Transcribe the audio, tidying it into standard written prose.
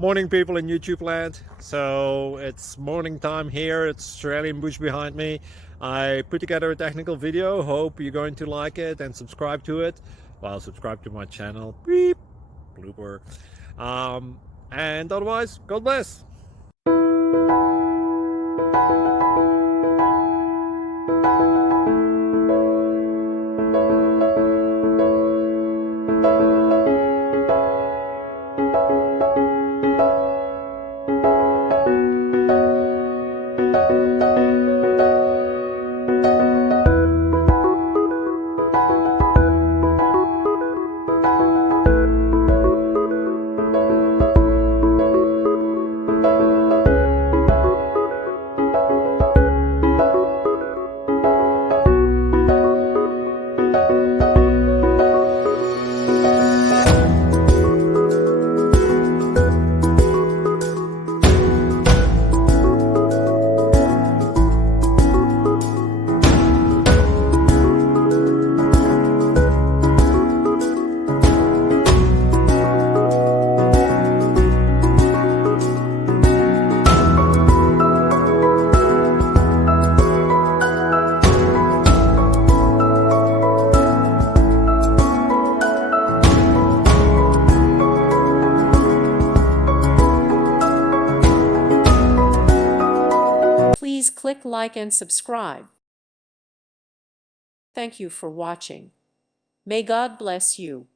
Morning, people in YouTube land. So it's morning time here. It's Australian bush behind me. I put together a technical video. Hope you're going to like it and subscribe to it. Well, subscribe to my channel. Beep. Blooper. And otherwise, God bless. Please click like and subscribe. Thank you for watching. May God bless you.